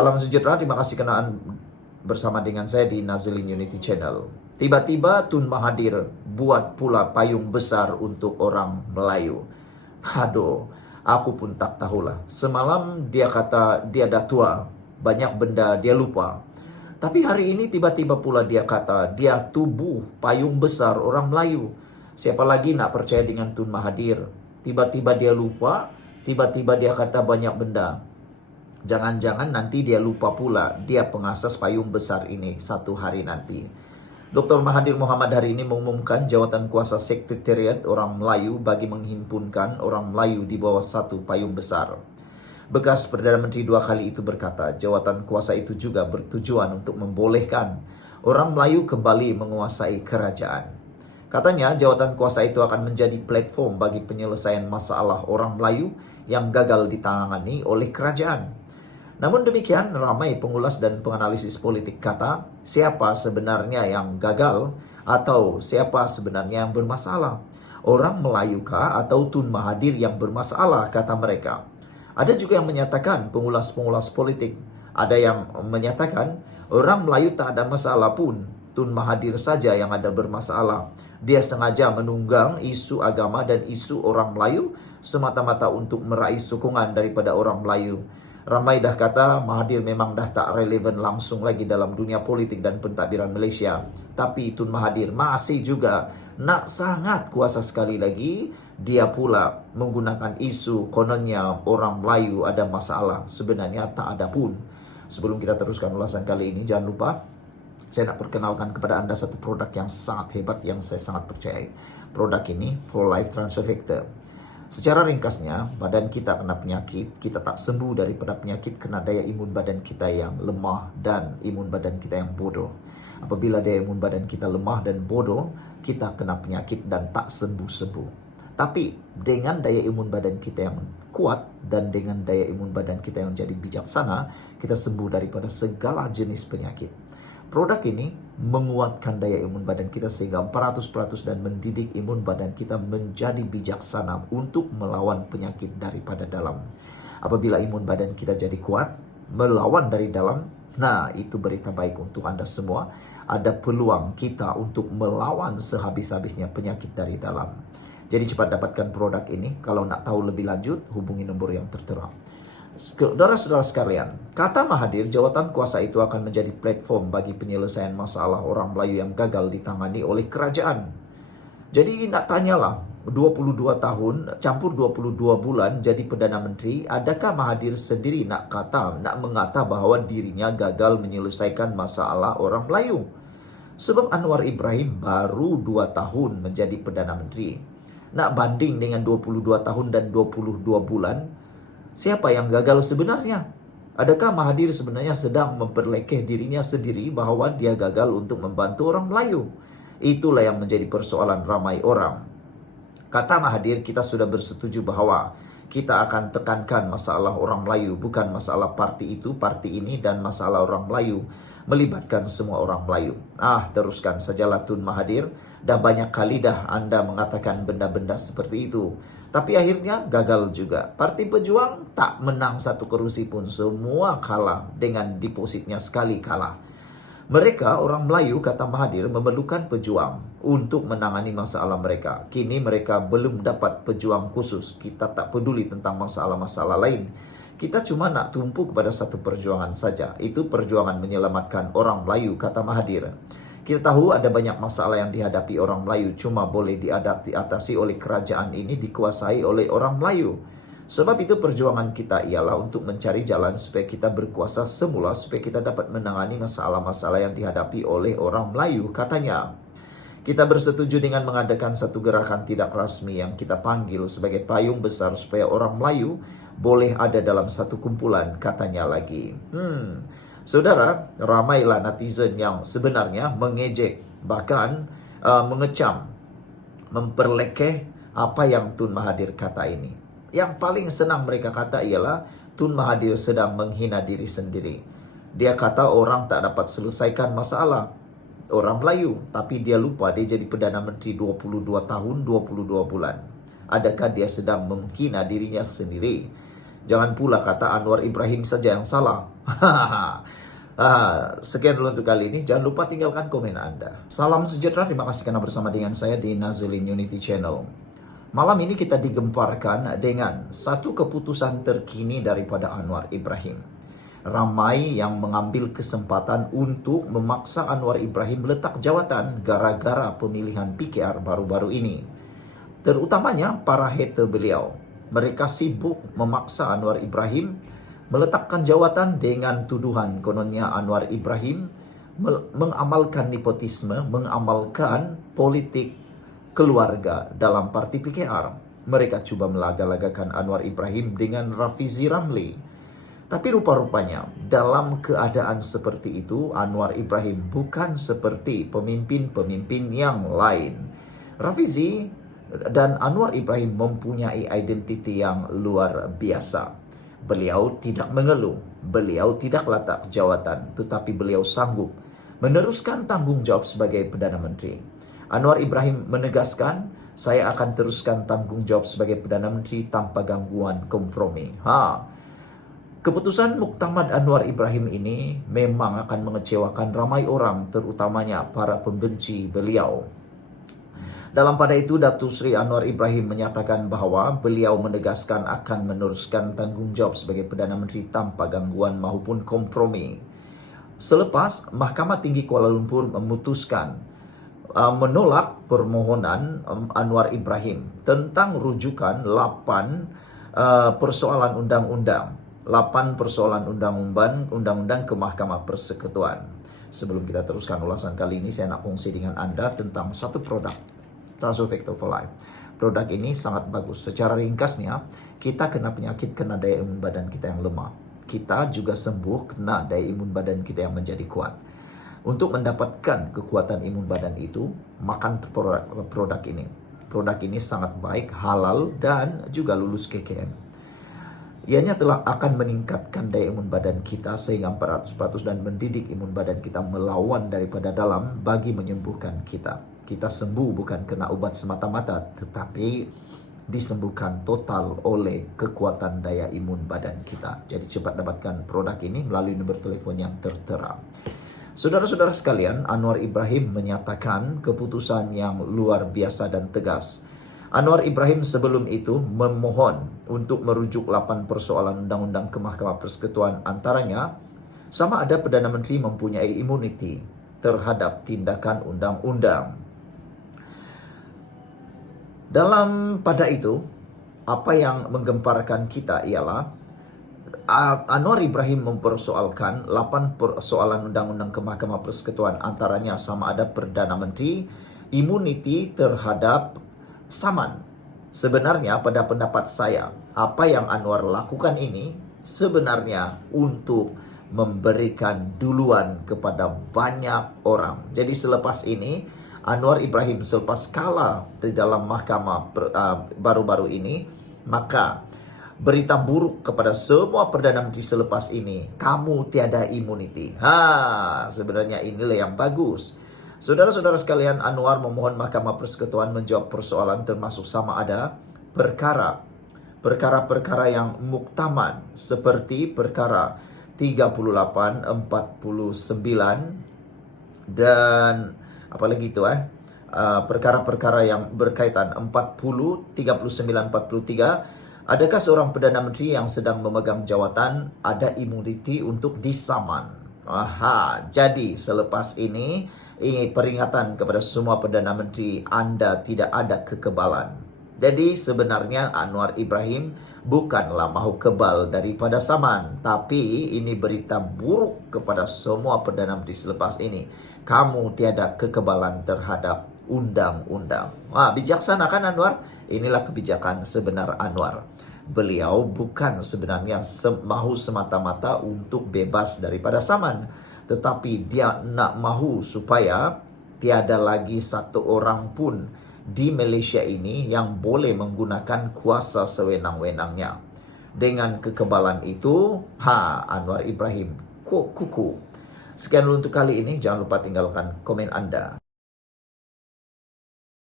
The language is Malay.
Salam sejahtera, terima kasih kenaan bersama dengan saya di Nazilin Unity Channel. Tiba-tiba Tun Mahathir buat pula payung besar untuk orang Melayu. Aduh, aku pun tak tahulah. Semalam dia kata dia dah tua, banyak benda dia lupa. Tapi hari ini tiba-tiba pula dia kata dia tubuh payung besar orang Melayu. Siapa lagi nak percaya dengan Tun Mahathir? Tiba-tiba dia lupa, tiba-tiba dia kata banyak benda. Jangan-jangan nanti dia lupa pula dia pengasas payung besar ini satu hari nanti. Dr. Mahathir Mohamad hari ini mengumumkan jawatan kuasa Sekretariat Orang Melayu bagi menghimpunkan orang Melayu di bawah satu payung besar. Bekas Perdana Menteri dua kali itu berkata, jawatan kuasa itu juga bertujuan untuk membolehkan orang Melayu kembali menguasai kerajaan. Katanya jawatan kuasa itu akan menjadi platform bagi penyelesaian masalah orang Melayu yang gagal ditangani oleh kerajaan. Namun demikian, ramai pengulas dan penganalisis politik kata, siapa sebenarnya yang gagal atau siapa sebenarnya yang bermasalah? Orang Melayu kah atau Tun Mahathir yang bermasalah, kata mereka. Ada juga yang menyatakan, pengulas-pengulas politik, ada yang menyatakan orang Melayu tak ada masalah pun, Tun Mahathir saja yang ada bermasalah. Dia sengaja menunggang isu agama dan isu orang Melayu semata-mata untuk meraih sokongan daripada orang Melayu. Ramai dah kata Mahathir memang dah tak relevan langsung lagi dalam dunia politik dan pentadbiran Malaysia. Tapi Tun Mahathir masih juga nak sangat kuasa sekali lagi. Dia pula menggunakan isu kononnya orang Melayu ada masalah. Sebenarnya tak ada pun. Sebelum kita teruskan ulasan kali ini, jangan lupa saya nak perkenalkan kepada anda satu produk yang sangat hebat yang saya sangat percayai. Produk ini For Life Transfer Factor. Secara ringkasnya, badan kita kena penyakit, kita tak sembuh daripada penyakit kena daya imun badan kita yang lemah dan imun badan kita yang bodoh. Apabila daya imun badan kita lemah dan bodoh, kita kena penyakit dan tak sembuh-sembuh. Tapi dengan daya imun badan kita yang kuat dan dengan daya imun badan kita yang jadi bijaksana, kita sembuh daripada segala jenis penyakit. Produk ini menguatkan daya imun badan kita sehingga 400% dan mendidik imun badan kita menjadi bijaksana untuk melawan penyakit daripada dalam. Apabila imun badan kita jadi kuat, melawan dari dalam, nah itu berita baik untuk anda semua. Ada peluang kita untuk melawan sehabis-habisnya penyakit dari dalam. Jadi cepat dapatkan produk ini. Kalau nak tahu lebih lanjut, hubungi nombor yang tertera. Saudara-saudara sekalian, kata Mahathir, jawatan kuasa itu akan menjadi platform bagi penyelesaian masalah orang Melayu yang gagal ditangani oleh kerajaan. Jadi nak tanyalah, 22 tahun campur 22 bulan jadi Perdana Menteri, adakah Mahathir sendiri nak mengata bahawa dirinya gagal menyelesaikan masalah orang Melayu? Sebab Anwar Ibrahim baru 2 tahun menjadi Perdana Menteri. Nak banding dengan 22 tahun dan 22 bulan, siapa yang gagal sebenarnya? Adakah Mahathir sebenarnya sedang memperlekeh dirinya sendiri bahawa dia gagal untuk membantu orang Melayu? Itulah yang menjadi persoalan ramai orang. Kata Mahathir, kita sudah bersetuju bahawa kita akan tekankan masalah orang Melayu, bukan masalah parti itu, parti ini, dan masalah orang Melayu melibatkan semua orang Melayu. Teruskan sajalah Tun Mahathir. Dah banyak kali dah anda mengatakan benda-benda seperti itu. Tapi akhirnya gagal juga. Parti Pejuang tak menang satu kerusi pun. Semua kalah dengan depositnya sekali kalah. Mereka, orang Melayu, kata Mahathir, memerlukan pejuang untuk menangani masalah mereka. Kini mereka belum dapat pejuang khusus. Kita tak peduli tentang masalah-masalah lain. Kita cuma nak tumpu kepada satu perjuangan saja. Itu perjuangan menyelamatkan orang Melayu, kata Mahathir. Kita tahu ada banyak masalah yang dihadapi orang Melayu, cuma boleh diatasi oleh kerajaan ini dikuasai oleh orang Melayu. Sebab itu perjuangan kita ialah untuk mencari jalan supaya kita berkuasa semula, supaya kita dapat menangani masalah-masalah yang dihadapi oleh orang Melayu, katanya. Kita bersetuju dengan mengadakan satu gerakan tidak rasmi yang kita panggil sebagai payung besar supaya orang Melayu boleh ada dalam satu kumpulan, katanya lagi. Saudara, ramailah netizen yang sebenarnya mengejek, bahkan mengecam, memperlekeh apa yang Tun Mahathir kata ini. Yang paling senang mereka kata ialah Tun Mahathir sedang menghina diri sendiri. Dia kata orang tak dapat selesaikan masalah orang Melayu, tapi dia lupa dia jadi Perdana Menteri 22 tahun 22 bulan. Adakah dia sedang menghina dirinya sendiri? Jangan pula kata Anwar Ibrahim saja yang salah. Sekian dulu untuk kali ini. Jangan lupa tinggalkan komen Anda. Salam sejahtera. Terima kasih karena bersama dengan saya di Nazilin Unity Channel. Malam ini kita digemparkan dengan satu keputusan terkini daripada Anwar Ibrahim. Ramai yang mengambil kesempatan untuk memaksa Anwar Ibrahim letak jawatan gara-gara pemilihan PKR baru-baru ini. Terutamanya para hater beliau. Mereka sibuk memaksa Anwar Ibrahim meletakkan jawatan dengan tuduhan kononnya Anwar Ibrahim mengamalkan nepotisme, mengamalkan politik keluarga dalam parti PKR. Mereka coba melaga-lagakan Anwar Ibrahim dengan Rafizi Ramli. Tapi rupa-rupanya dalam keadaan seperti itu Anwar Ibrahim bukan seperti pemimpin-pemimpin yang lain. Rafizi dan Anwar Ibrahim mempunyai identiti yang luar biasa. Beliau tidak mengeluh, beliau tidak letak jawatan, tetapi beliau sanggup meneruskan tanggung jawab sebagai Perdana Menteri. Anwar Ibrahim menegaskan, saya akan teruskan tanggung jawab sebagai Perdana Menteri tanpa gangguan kompromi. Keputusan Muktamad Anwar Ibrahim ini memang akan mengecewakan ramai orang, terutamanya para pembenci beliau. Dalam pada itu, Datuk Seri Anwar Ibrahim menyatakan bahwa beliau menegaskan akan meneruskan tanggung jawab sebagai Perdana Menteri tanpa gangguan maupun kompromi. Selepas Mahkamah Tinggi Kuala Lumpur memutuskan menolak permohonan Anwar Ibrahim tentang rujukan 8 persoalan undang-undang. 8 persoalan undang-undang ke Mahkamah Persekutuan. Sebelum kita teruskan ulasan kali ini, saya nak kongsi dengan Anda tentang satu produk. Transfer Factor for Life. Produk ini sangat bagus. Secara ringkasnya, kita kena penyakit, kena daya imun badan kita yang lemah. Kita juga sembuh kena daya imun badan kita yang menjadi kuat. Untuk mendapatkan kekuatan imun badan itu, makan produk ini. Produk ini sangat baik, halal, dan juga lulus KKM. Ianya telah akan meningkatkan daya imun badan kita sehingga 400% dan mendidik imun badan kita melawan daripada dalam bagi menyembuhkan kita. Kita sembuh bukan kena obat semata-mata, tetapi disembuhkan total oleh kekuatan daya imun badan kita. Jadi cepat dapatkan produk ini melalui nomor telepon yang tertera. Saudara-saudara sekalian, Anwar Ibrahim menyatakan keputusan yang luar biasa dan tegas. Anwar Ibrahim sebelum itu memohon untuk merujuk 8 persoalan undang-undang ke Mahkamah Persekutuan, antaranya sama ada Perdana Menteri mempunyai imuniti terhadap tindakan undang-undang. Dalam pada itu, apa yang menggemparkan kita ialah Anwar Ibrahim mempersoalkan 8 persoalan undang-undang ke Mahkamah Persekutuan, antaranya sama ada Perdana Menteri imuniti terhadap Saman. Sebenarnya pada pendapat saya, apa yang Anwar lakukan ini sebenarnya untuk memberikan duluan kepada banyak orang. Jadi selepas ini Anwar Ibrahim selepas kalah di dalam mahkamah baru-baru ini, maka berita buruk kepada semua Perdana Menteri selepas ini, kamu tiada imuniti. Sebenarnya inilah yang bagus. Saudara-saudara sekalian, Anwar memohon Mahkamah Persekutuan menjawab persoalan termasuk sama ada perkara-perkara yang muktamad seperti perkara 38, 49 dan apalagi itu perkara-perkara yang berkaitan 40, 39, 43. Adakah seorang Perdana Menteri yang sedang memegang jawatan ada imuniti untuk disaman? Jadi selepas ini peringatan kepada semua Perdana Menteri, Anda tidak ada kekebalan. Jadi sebenarnya Anwar Ibrahim bukanlah mahu kebal daripada Saman, tapi ini berita buruk kepada semua Perdana Menteri selepas ini. Kamu tiada kekebalan terhadap undang-undang. Bijaksana kan Anwar? Inilah kebijakan sebenar Anwar. Beliau bukan sebenarnya mahu semata-mata untuk bebas daripada Saman, tetapi dia nak mahu supaya tiada lagi satu orang pun di Malaysia ini yang boleh menggunakan kuasa sewenang-wenangnya. Dengan kekebalan itu, Anwar Ibrahim kuku. Sekian dulu untuk kali ini. Jangan lupa tinggalkan komen Anda.